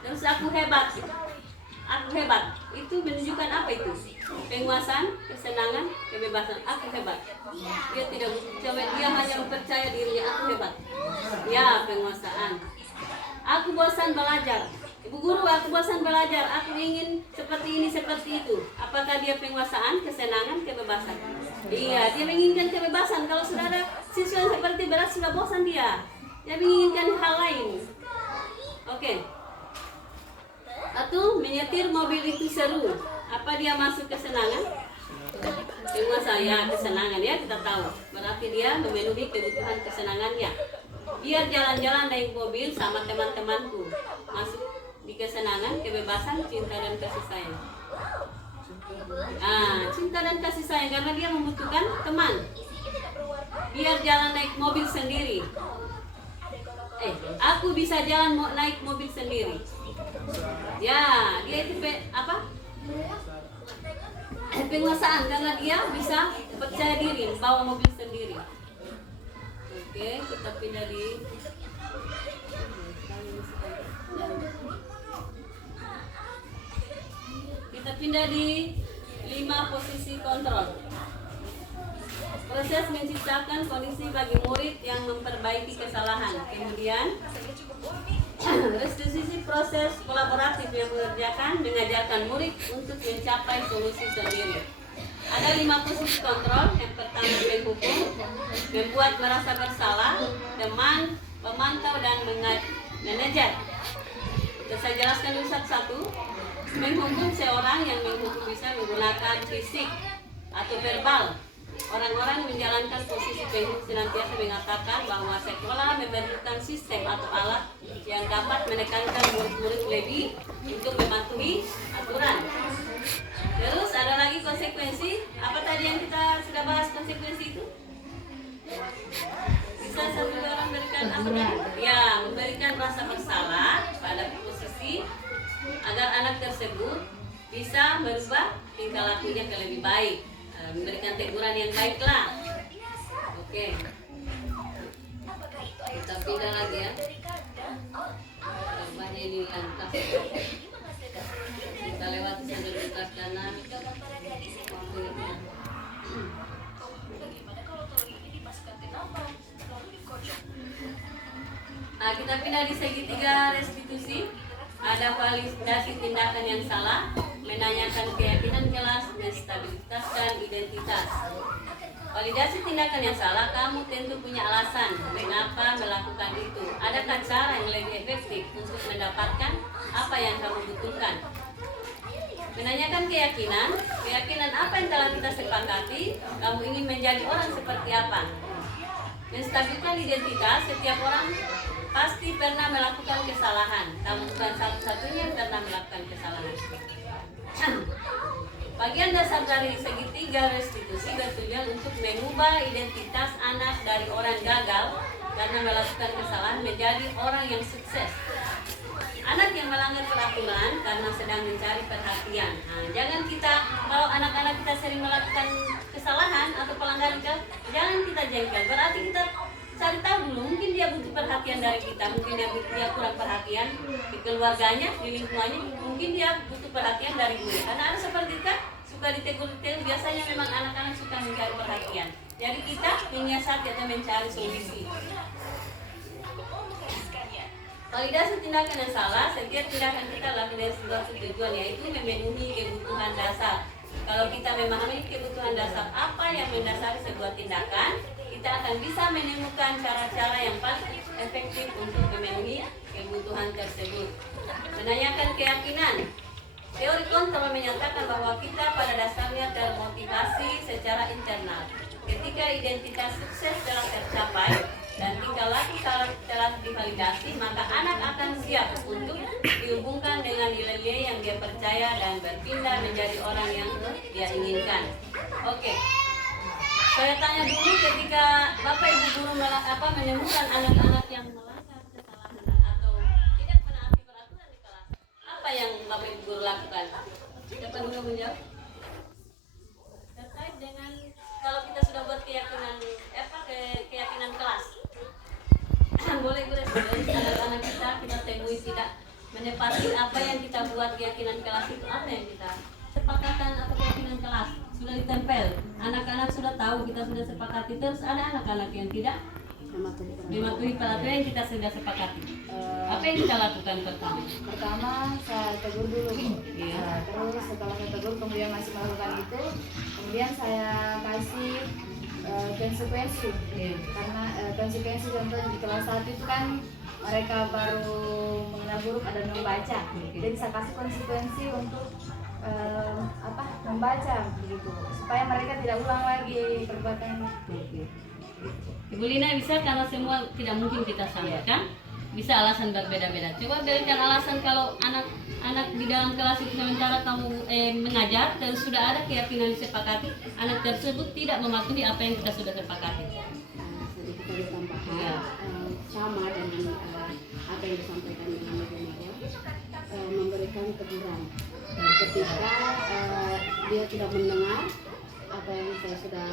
Terus aku hebat, itu menunjukkan apa itu? Penguasaan, kesenangan, kebebasan. Aku hebat. Dia tidak coba, dia hanya mempercaya dirinya. Aku hebat. Ya, penguasaan. Aku bosan belajar. Ibu guru, aku bosan belajar. Aku ingin seperti ini, seperti itu. Apakah dia penguasaan, kesenangan, kebebasan? Iya, dia menginginkan kebebasan. Kalau sudah ada siswa yang seperti berat, sudah bosan dia. Dia menginginkan hal lain. Oke. Atau menyetir mobil itu seru. Apa dia masuk kesenangan? Penguasaan, ya, kesenangan ya, kita tahu. Berarti dia memenuhi kebutuhan kesenangannya. Biar jalan-jalan naik mobil sama teman-temanku. Masuk di kesenangan, kebebasan, cinta dan kasih sayang. Cinta dan kasih sayang karena dia membutuhkan teman. Biar jalan naik mobil sendiri. Aku bisa jalan naik mobil sendiri. Ya, dia itu apa? Penguasaan karena dia bisa percaya diri bawa mobil sendiri. Oke, kita pindah di pindah di 5 posisi kontrol. Proses menciptakan kondisi bagi murid yang memperbaiki kesalahan. Kemudian restitusi, proses kolaboratif yang mengajarkan murid untuk mencapai solusi sendiri. Ada 5 posisi kontrol. Yang pertama penghukum, membuat merasa bersalah, teman, pemantau dan manajer. Saya jelaskan dulu satu-satu. Menghukum, seorang yang menghukum bisa menggunakan fisik atau verbal. Orang-orang menjalankan posisi penghukum senantiasa mengatakan bahwa sekolah memerlukan sistem atau alat yang dapat menekankan murid-murid lebih untuk mematuhi aturan. Terus ada lagi konsekuensi. Apa tadi yang kita sudah bahas konsekuensi itu? Bisa satu orang memberikan apa tadi? Ya, memberikan rasa bersalah pada posisi agar anak tersebut bisa merubah tingkah lakunya ke lebih baik, memberikan teguran yang baiklah. Oke, kita pindah lagi ya. Banyak ini lantas. Kita lewati sambil lintas kanan. Kita pindah di segitiga restitusi. Ada validasi tindakan yang salah, menanyakan keyakinan kelas, menstabilitaskan identitas. Validasi tindakan yang salah, kamu tentu punya alasan mengapa melakukan itu. Adakah cara yang lebih efektif untuk mendapatkan apa yang kamu butuhkan? Menanyakan keyakinan apa yang telah kita sepakati, kamu ingin menjadi orang seperti apa? Menstabilkan identitas, setiap orang pasti pernah melakukan kesalahan. Kamu bukan satu-satunya yang pernah melakukan kesalahan. Bagian dasar dari segitiga restitusi bertujuan untuk mengubah identitas anak dari orang gagal karena melakukan kesalahan menjadi orang yang sukses. Anak yang melanggar peraturan karena sedang mencari perhatian. Jangan kita, kalau anak-anak kita sering melakukan kesalahan atau pelanggaran, jangan kita jengkel. Berarti kita cari tahu dulu, mungkin dia butuh perhatian dari kita, mungkin dia kurang perhatian di keluarganya, di lingkungannya, mungkin dia butuh perhatian dari guru. Karena ada seperti kita suka ditegur-tegur, biasanya memang anak-anak suka mencari perhatian. Jadi kita menyiasati atau mencari solusi. Validasi tindakan yang salah, setiap tindakan kita lakukan dari sebuah tujuan, yaitu memenuhi kebutuhan dasar. Kalau kita memahami kebutuhan dasar apa yang mendasari sebuah tindakan, kita kita akan bisa menemukan cara-cara yang paling efektif untuk memenuhi kebutuhan tersebut. Menanyakan keyakinan. Teori kontrol menyatakan bahwa kita pada dasarnya termotivasi secara internal. Ketika identitas sukses telah tercapai dan tingkah laku telah divalidasi, maka anak akan siap untuk dihubungkan dengan nilai-nilai yang dia percaya dan berpindah menjadi orang yang dia inginkan. Oke. Saya tanya dulu, ketika Bapak Ibu guru menemukan anak-anak yang melanggar kesalahan atau tidak menaati peraturan di kelas, apa yang Bapak Ibu guru lakukan? Siapa dulu menjawab? Terkait dengan kalau kita sudah buat keyakinan keyakinan kelas, boleh Bu Resi, anak-anak kita temui tidak menepati apa yang kita buat keyakinan kelas itu, apa yang kita sepakatan atau keyakinan kelas sudah ditempel, anak-anak sudah tahu, kita sudah sepakati, terus ada anak-anak yang tidak mematuhi peraturan yang kita sudah sepakati. Apa yang kita lakukan pertama? Pertama saya tegur dulu, Iya. terus setelah saya tegur kemudian masih melakukan itu, kemudian saya kasih konsekuensi. Iya. Karena konsekuensi contohnya di kelas 1 itu kan mereka baru mengenal huruf ada membaca, jadi saya kasih konsekuensi untuk membaca begitu, supaya mereka tidak ulang lagi perbuatan itu. Ibu Lina bisa, karena semua tidak mungkin kita sampaikan, bisa alasan berbeda-beda. Coba berikan alasan kalau anak di dalam kelas itu sementara kamu mengajar dan sudah ada keyakinan disepakati, anak tersebut tidak mematuhi apa yang kita sudah sepakati. Sedikit ada tambahan, Ya. sama dengan apa yang disampaikan oleh Ibu Maria, memberikan teguran. Ketika dia tidak mendengar apa yang saya sudah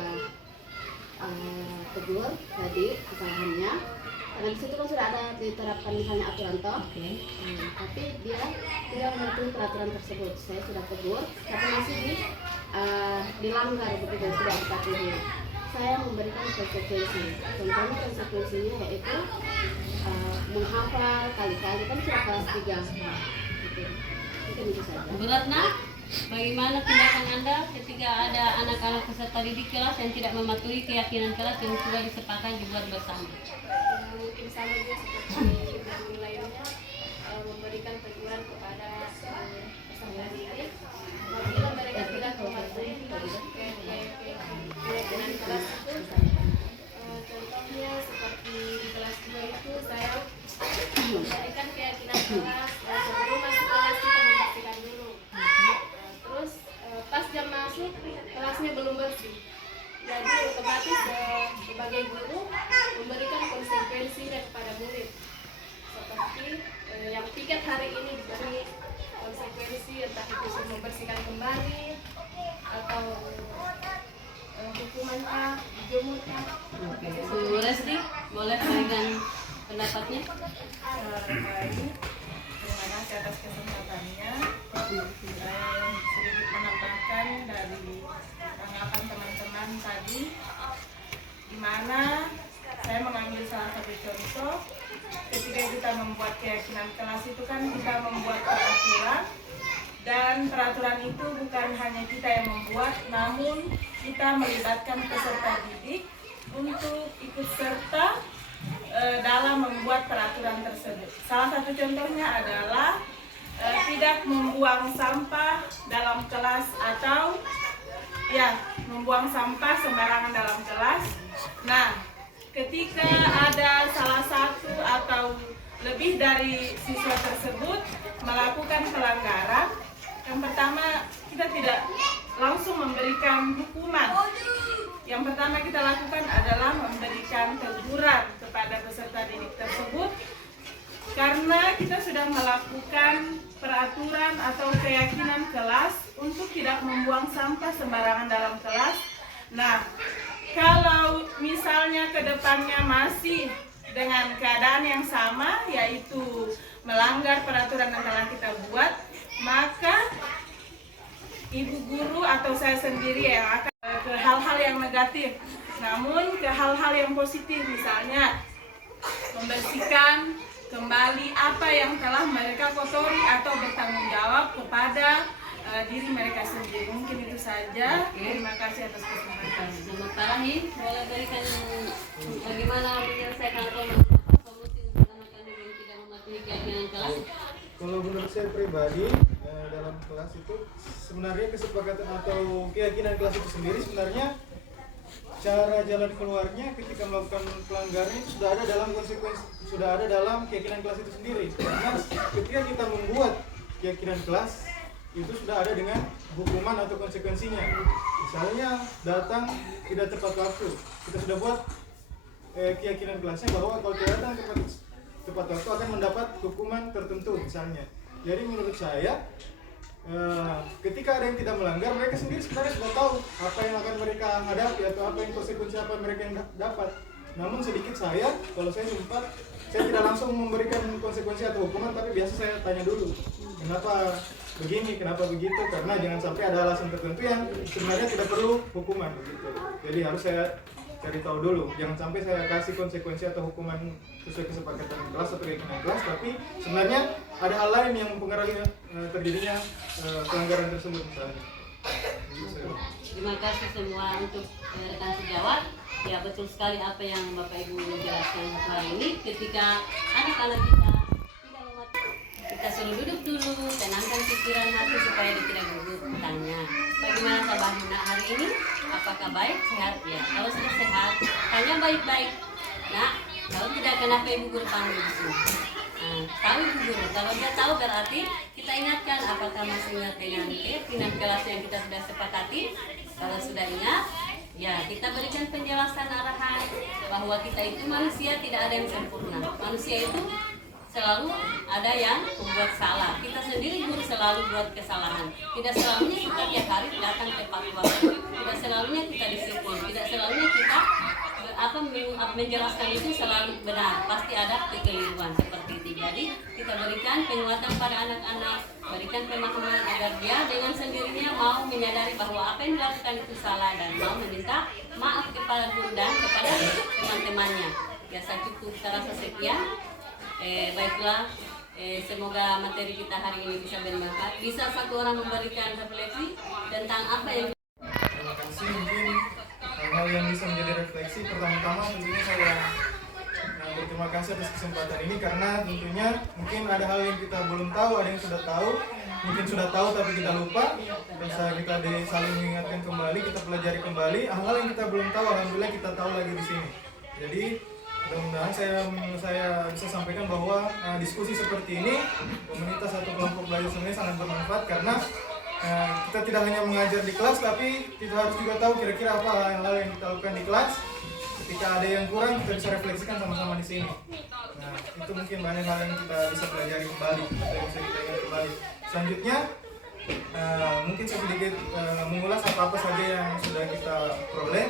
tegur tadi kesalahannya, karena di situ kan sudah ada diterapkan misalnya aturan toh, tapi dia tidak mematuhi peraturan tersebut. Saya sudah tegur, tapi masih dilanggar begitu, tidak dipatuhi. Saya memberikan konsekuensi. Contohnya konsekuensinya yaitu menghafal kali-kali, kan sudah kelas 3 gitu. Mungkin itu saja. Bu Ratna, bagaimana tindakan Anda ketika ada anak-anak peserta didik kelas yang tidak mematuhi keyakinan kelas yang sudah disepakati dibuat bersama? Mungkin sama juga seperti ibu lainnya, memberikan teguran kepada peserta didik apabila mereka tidak mematuhi keyakinan kelas itu. Contohnya seperti di kelas 2 itu saya memberikan keyakinan kelas, sebelum masuk kelas kita membersihkan dulu. Terus pas jam masuk kelasnya belum bersih, jadi otomatis sebagai guru memberikan konsekuensi kepada murid, seperti yang piket hari ini diberi konsekuensi, entah itu membersihkan kembali atau hukuman kah, dijemur kah. Bu Resti, boleh berikan pendapatnya? Baik, terima kasih atas kesempatannya. Saya sedikit menambahkan dari tanggapan teman-teman tadi, di mana saya mengambil salah satu contoh. Ketika kita membuat keyakinan kelas itu kan kita membuat peraturan, dan peraturan itu bukan hanya kita yang membuat, namun kita melibatkan peserta didik untuk ikut serta dalam membuat peraturan tersebut. Salah satu contohnya adalah tidak membuang sampah dalam kelas, atau membuang sampah sembarangan dalam kelas. Nah, ketika ada salah satu atau lebih dari siswa tersebut melakukan pelanggaran, yang pertama kita tidak langsung memberikan hukuman. Yang pertama kita lakukan adalah memberikan teguran kepada peserta didik tersebut, karena kita sudah melakukan peraturan atau keyakinan kelas untuk tidak membuang sampah sembarangan dalam kelas. Nah, kalau misalnya ke depannya masih dengan keadaan yang sama, yaitu melanggar peraturan yang telah kita buat, maka ibu guru atau saya sendiri yang akan ke hal-hal yang negatif. Namun ke hal-hal yang positif, misalnya membersihkan kembali apa yang telah mereka kotori atau bertanggung jawab kepada diri mereka sendiri. Mungkin itu saja. Terima kasih atas kesempatan. Selamat Rahim, boleh berikan bagaimana menyelesaikan atau solusi untuk anak-anak yang tidak mematuhi keyakinan kelas? Kalau menurut saya pribadi dalam kelas itu sebenarnya kesepakatan atau keyakinan kelas itu sendiri sebenarnya cara jalan keluarnya ketika melakukan pelanggaran itu sudah ada dalam konsekuensi, sudah ada dalam keyakinan kelas itu sendiri. Karena ketika kita membuat keyakinan kelas itu sudah ada dengan hukuman atau konsekuensinya. Misalnya datang tidak tepat waktu, kita sudah buat keyakinan kelasnya bahwa kalau tidak datang tepat waktu akan mendapat hukuman tertentu misalnya. Jadi menurut saya ketika ada yang tidak melanggar, mereka sendiri sebenarnya sudah tahu apa yang akan mereka hadapi atau apa yang konsekuensi apa yang mereka yang dapat. Namun sedikit saya, kalau saya sempat, saya tidak langsung memberikan konsekuensi atau hukuman, tapi biasa saya tanya dulu kenapa begini, kenapa begitu, karena jangan sampai ada alasan tertentu yang sebenarnya tidak perlu hukuman begitu. Jadi harus saya cari tahu dulu, jangan sampai saya kasih konsekuensi atau hukuman sesuai kesepakatan kelas atau keyakinan kelas, tapi sebenarnya ada hal lain yang mempengaruhi terjadinya pelanggaran tersebut misalnya. Terima kasih semua untuk rekan sejawat. Ya, betul sekali apa yang Bapak Ibu jelaskan hari ini. Ketika anak-anak kita tidak mematuhi, kita suruh duduk dulu, tenangkan pikiran hati supaya dia tidak bertanya, bagaimana kabar Nak hari ini? Apakah baik, sehat? Ya, kalau sudah sehat, tanya baik-baik. Nah, kalau tidak, kenapa Ibu Guru panggil di sini? Tahu Ibu Guru, kalau dia tahu berarti kita ingatkan apakah masih ingat dengan keyakinan kelas yang kita sudah sepakati. Kalau sudah ingat, ya kita berikan penjelasan arahan bahwa kita itu manusia, tidak ada yang sempurna. Manusia itu selalu ada yang membuat salah. Kita sendiri guru selalu buat kesalahan. Tidak selalunya kita tiap hari datang tepat waktu. Tidak selalunya kita disiplin. Tidak selalunya kita menjelaskan itu selalu benar. Pasti ada kekeliruan seperti itu. Jadi kita berikan penguatan pada anak-anak, berikan pemahaman agar dia dengan sendirinya mau menyadari bahwa apa yang dilakukan itu salah dan mau meminta maaf kepada guru dan kepada teman-temannya. Ya, saya cukup terasa sekian. Baiklah, semoga materi kita hari ini bisa bermanfaat. Bisa satu orang memberikan refleksi tentang apa yang. Terima kasih. Mungkin hal yang bisa menjadi refleksi pertama-tama tentunya saya berterima kasih atas kesempatan ini, karena tentunya mungkin ada hal yang kita belum tahu, ada yang sudah tahu, mungkin sudah tahu tapi kita lupa. Bisa kita saling mengingatkan kembali, kita pelajari kembali hal-hal yang kita belum tahu. Alhamdulillah kita tahu lagi di sini. Jadi mudah-mudahan saya bisa sampaikan bahwa diskusi seperti ini komunitas atau kelompok belajar sebenarnya sangat bermanfaat, karena kita tidak hanya mengajar di kelas, tapi kita harus juga tahu kira-kira apa hal-hal yang kita lakukan di kelas. Ketika ada yang kurang, kita bisa refleksikan sama-sama di sini. Nah, itu mungkin banyak hal yang kita bisa pelajari kembali, yang bisa kita ingat kembali. Selanjutnya, mungkin sedikit mengulas apa-apa saja yang sudah kita peroleh.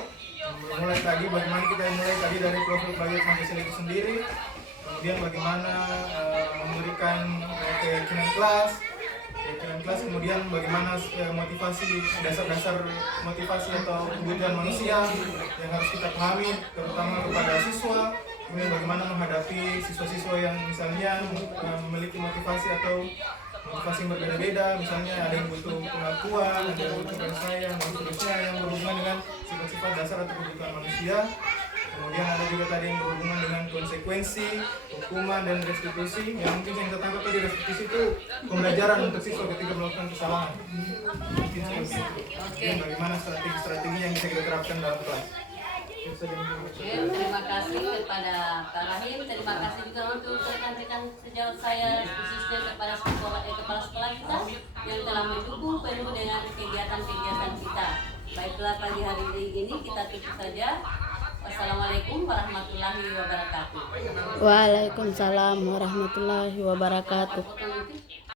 Mulai tadi, bagaimana kita mulai tadi dari profil belajar Pancasila itu sendiri, kemudian bagaimana memberikan keyakinan kelas, kemudian bagaimana motivasi, dasar-dasar motivasi atau kebutuhan manusia yang harus kita pahami, terutama kepada siswa. Kemudian bagaimana menghadapi siswa-siswa yang misalnya memiliki motivasi atau motivasi yang berbeda-beda, misalnya ada yang butuh pengakuan, ada yang butuh kasih sayang, dan seterusnya yang berhubungan dengan sifat-sifat dasar atau kebutuhan manusia. Kemudian ada juga tadi yang berhubungan dengan konsekuensi, hukuman, dan restitusi. Yang mungkin yang kita tangkap tadi, restitusi itu pembelajaran untuk siswa ketika melakukan kesalahan. Mungkin seperti itu. Dan bagaimana strategi-strategi yang bisa kita terapkan dalam kelas. Terima kasih kepada Pak Rahim. Terima kasih juga untuk rekan-rekan sejawat saya, khususnya kepada kepala sekolah kita yang telah mendukung penuh dengan kegiatan-kegiatan kita. Baiklah, pagi hari ini kita tutup saja. Wassalamualaikum warahmatullahi wabarakatuh. Waalaikumsalam warahmatullahi wabarakatuh.